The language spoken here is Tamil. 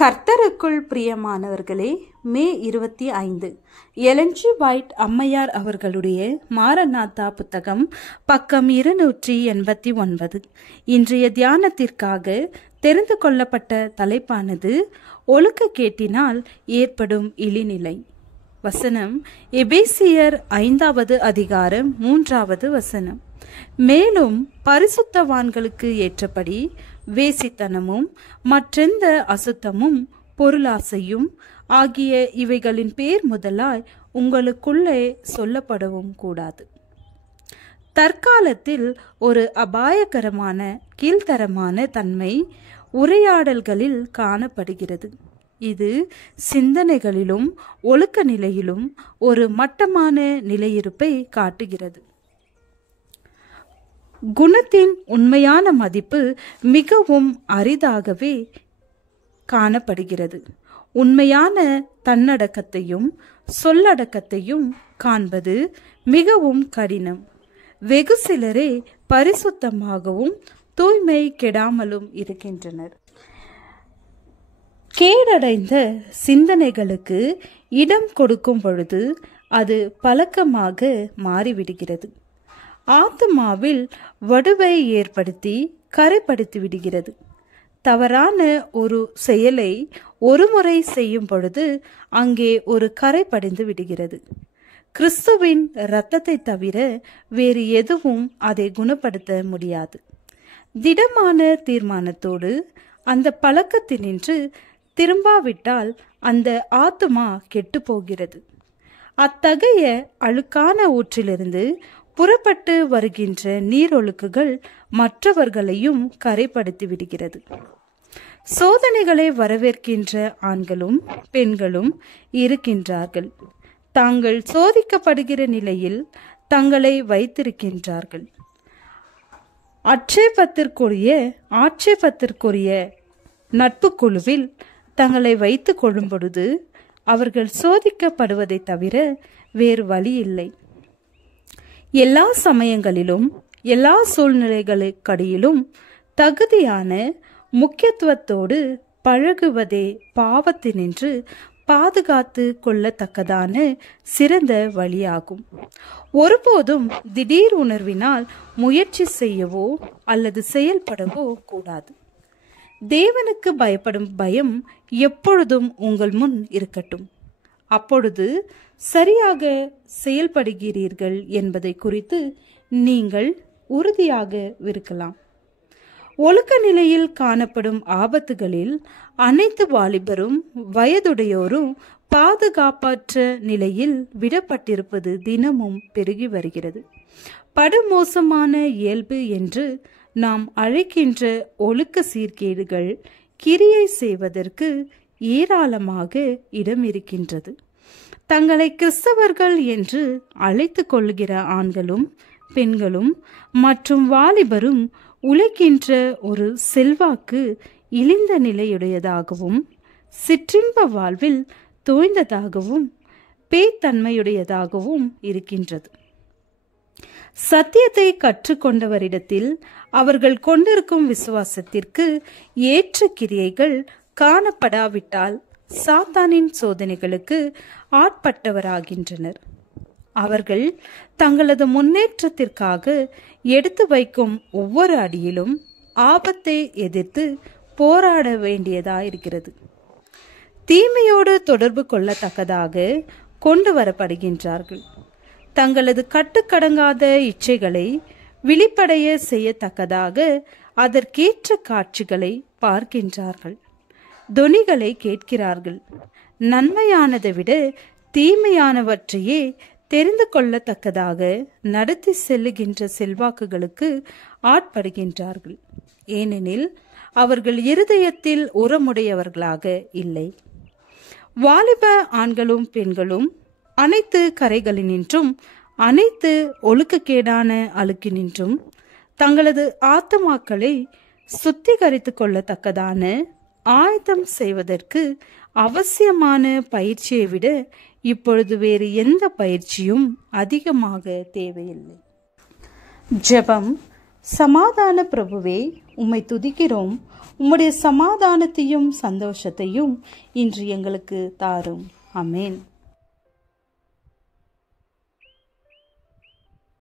கர்த்தருக்குள் பிரியமானவர்களே, மே 25 எலன் ஜி ஒயிட் அம்மையார் அவர்களுடைய மாரநாதா புத்தகம், பக்கம் 289. இன்றைய தியானத்திற்காக தெரிந்து கொள்ளப்பட்ட தலைப்பானது ஒழுக்கக்கேட்டினால் ஏற்படும் இழிநிலை. வசனம் எபேசியர் 5வது அதிகாரம் 3வது வசனம். மேலும் பரிசுத்தவான்களுக்கு ஏற்றபடி வேசித்தனமும் மற்றெந்த அசுத்தமும் பொருளாசையும் ஆகிய இவைகளின் பேர் முதலாய் உங்களுக்குள்ளே சொல்லப்படவும் கூடாது. தற்காலத்தில் ஒரு அபாயகரமான கீழ்த்தரமான தன்மை உரையாடல்களில் காணப்படுகிறது. இது சிந்தனைகளிலும் ஒழுக்க நிலையிலும் ஒரு மட்டமான நிலையிருப்பை காட்டுகிறது. குணத்தின் உண்மையான மதிப்பு மிகவும் அரிதாகவே காணப்படுகிறது. உண்மையான தன்னடக்கத்தையும் சொல்லடக்கத்தையும் காண்பது மிகவும் கடினம். வெகு சிலரே பரிசுத்தமாகவும் தூய்மை கெடாமலும் இருக்கின்றனர். கேடடைந்த சிந்தனைகளுக்கு இடம் கொடுக்கும் பொழுது அது பழக்கமாக மாறிவிடுகிறது. ஆத்துமாவில் வடுவை ஏற்படுத்தி கரைப்படுத்தி விடுகிறது. தவறான ஒரு செயலை ஒருமுறை செய்யும் பொழுது அங்கே ஒரு கரை படிந்து விடுகிறது. கிறிஸ்துவின் இரத்தத்தை தவிர வேறு எதுவும் அதை குணப்படுத்த முடியாது. திடமான தீர்மானத்தோடு அந்த பழக்கத்தினின்று திரும்பாவிட்டால் அந்த ஆத்துமா கெட்டு போகிறது. அத்தகைய அழுக்கான ஊற்றிலிருந்து புறப்பட்டு வருகின்ற நீரொழுக்குகள் மற்றவர்களையும் கரைப்படுத்தி விடுகிறது. சோதனைகளை வரவேற்கின்ற ஆண்களும் பெண்களும் இருக்கின்றார்கள். தாங்கள் சோதிக்கப்படுகிற நிலையில் தங்களை வைத்திருக்கின்றார்கள். ஆட்சேபத்திற்குரிய நட்பு குழுவில் தங்களை வைத்துக் கொள்ளும் பொழுது அவர்கள் சோதிக்கப்படுவதை தவிர வேறு வழி இல்லை. எல்லா சமயங்களிலும் எல்லா சூழ்நிலைகளுக்கடியிலும் தகுதியான முக்கியத்துவத்தோடு பழகுவதே பாவத்தினின்று பாதுகாத்து கொள்ளத்தக்கதான சிறந்த வழியாகும். ஒருபோதும் திடீர் உணர்வினால் முயற்சி செய்யவோ அல்லது செயல்படவோ கூடாது. தேவனுக்கு பயப்படும் பயம் எப்பொழுதும் உங்கள் முன் இருக்கட்டும். அப்பொழுது சரியாக செயல்படுகிறீர்கள் என்பதை குறித்து நீங்கள் உறுதியாக இருக்கலாம். ஒழுக்க நிலையில் காணப்படும் ஆபத்துகளில் அனைத்து வாலிபரும் வயதுடையோரும் பாதுகாப்பற்ற நிலையில் விடப்பட்டிருப்பது தினமும் பெருகி வருகிறது. படுமோசமான இயல்பு என்று நாம் அழைக்கின்ற ஒழுக்க சீர்கேடுகள் கிரியை செய்வதற்கு ஏராளமாக இடம் இருக்கின்றது. தங்களை கிறிஸ்தவர்கள் என்று அழைத்து கொள்கிற ஆண்களும் பெண்களும் மற்றும் வாலிபரும் உழைக்கின்ற ஒரு செல்வாக்கு இழிந்த நிலையுடையதாகவும் சிற்றின்ப வாழ்வில் தோய்ந்ததாகவும் பேய்த்தன்மையுடையதாகவும் இருக்கின்றது. சத்தியத்தை கற்றுக்கொண்டவரிடத்தில் அவர்கள் கொண்டிருக்கும் விசுவாசத்திற்கு ஏற்ற கிரியைகள் காணப்படாவிட்டால் சாத்தானின் சோதனைகளுக்கு ஆட்பட்டவராகின்றனர். அவர்கள் தங்களது முன்னேற்றத்திற்காக எடுத்து வைக்கும் ஒவ்வொரு அடியிலும் ஆபத்தை எதிர்த்து போராட வேண்டியதாயிருக்கிறது. தீமையோடு தொடர்பு கொள்ளத்தக்கதாக கொண்டு வரப்படுகின்றார்கள். தங்களது கட்டுக்கடங்காத இச்சைகளை விழிப்படைய செய்யத்தக்கதாக அதற்கேற்ற காட்சிகளை பார்க்கின்றார்கள். தொனிகளை கேட்கிறார்கள். நன்மையானதை விட தீமையானவற்றையே தெரிந்து கொள்ளத்தக்கதாக நடத்தி செல்லுகின்ற செல்வாக்குகளுக்கு ஆட்படுகின்றார்கள். ஏனெனில் அவர்கள் இருதயத்தில் உரமுடையவர்களாக இல்லை. வாலிப ஆண்களும் பெண்களும் அனைத்து கரைகளினின்றும் அனைத்து ஒழுக்கக்கேடான அழுக்கினின்றும் தங்களது ஆத்துமாக்களை சுத்திகரித்து கொள்ளத்தக்கதான ஆயத்தம் செய்வதற்கு அவசியமான பயிற்சியை விட இப்பொழுது வேறு எந்த பயிற்சியும் அதிகமாக தேவையில்லை. ஜெபம். சமாதான பிரபுவே, உம்மை துதிக்கிறோம். உம்முடைய சமாதானத்தையும் சந்தோஷத்தையும் இன்று எங்களுக்கு தாரும். ஆமென்.